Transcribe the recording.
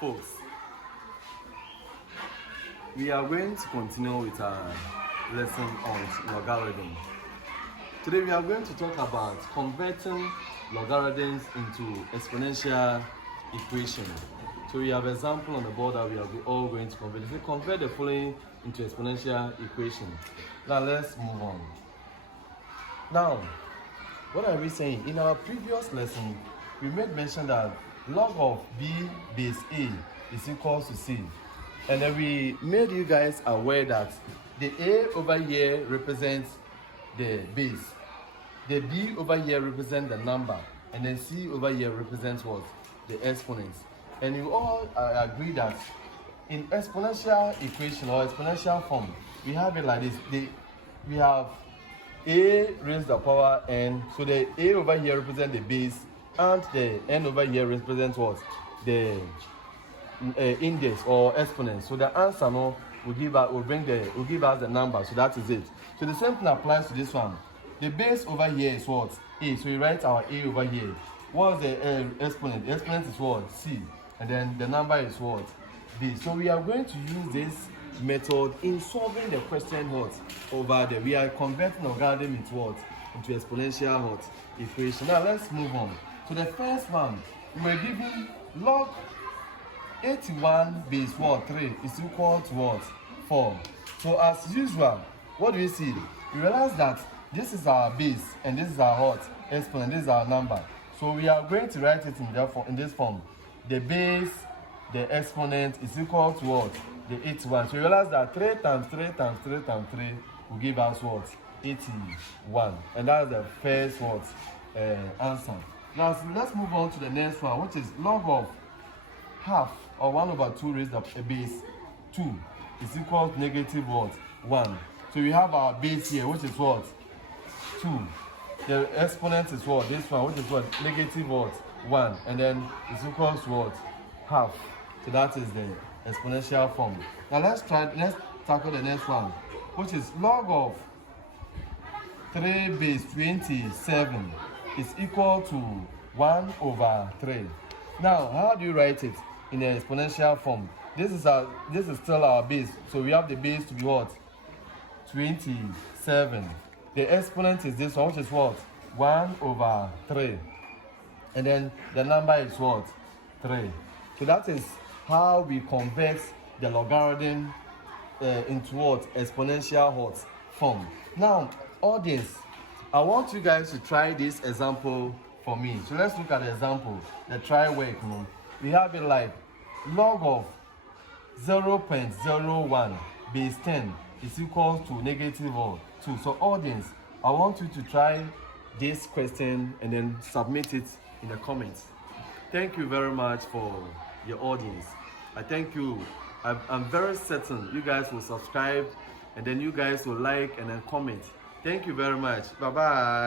Folks, we are going to continue with our lesson on logarithm. Today we are going to talk about converting logarithms into exponential equation. So we have an example on the board that we are all going to convert. If we convert the following into exponential equation, now let's move on. Now, what are we saying? In our previous lesson, we made mention that log of b base a is equal to c. And then we made you guys aware that the a over here represents the base, the b over here represents the number, and then c over here represents what? The exponents. And you all agree that in exponential equation or exponential form, we have it like this. We have a raised to the power n. So the a over here represents the base, and the n over here represents what? The index or exponent. So the answer now will give us the number. So that is it. So the same thing applies to this one. The base over here is what? A. So we write our a over here. What's the exponent? The exponent is what? C. And then the number is what? B. So we are going to use this method in solving the question what? Over there. We are converting logarithm into what? Into exponential what? Equation. Now let's move on. So the first one, we were given log 81 base what? 3 is equal to what? 4. So as usual, what do we see? We realize that this is our base and this is our what? Exponent. This is our number. So we are going to write it in this form. The base, the exponent is equal to what? The 81. So we realize that 3 times 3 times 3 times 3 will give us what? 81. And that's the first what? Answer. Now let's move on to the next one, which is log of half or 1 over 2 raised up a base 2 is equal to negative what? 1. So we have our base here, which is what? 2. The exponent is what? This one, which is what? Negative what? 1. And then it's equals to what? Half. So that is the exponential form. Now let's tackle the next one, which is log of 3 base 27 is equal to 1 over 3. Now, how do you write it in an exponential form? This is still our base. So we have the base to be what? 27. The exponent is this one, which is what? 1 over 3. And then the number is what? 3. So that is how we convert the logarithm into what? Exponential what? Form. Now, audience, I want you guys to try this example for me. So let's look at the example, the try work. We have it like log of 0.01 base 10 is equal to negative 2. So audience, I want you to try this question and then submit it in the comments. Thank you very much for your audience. I thank you. I'm very certain you guys will subscribe and then you guys will like and then comment. Thank you very much. Bye bye.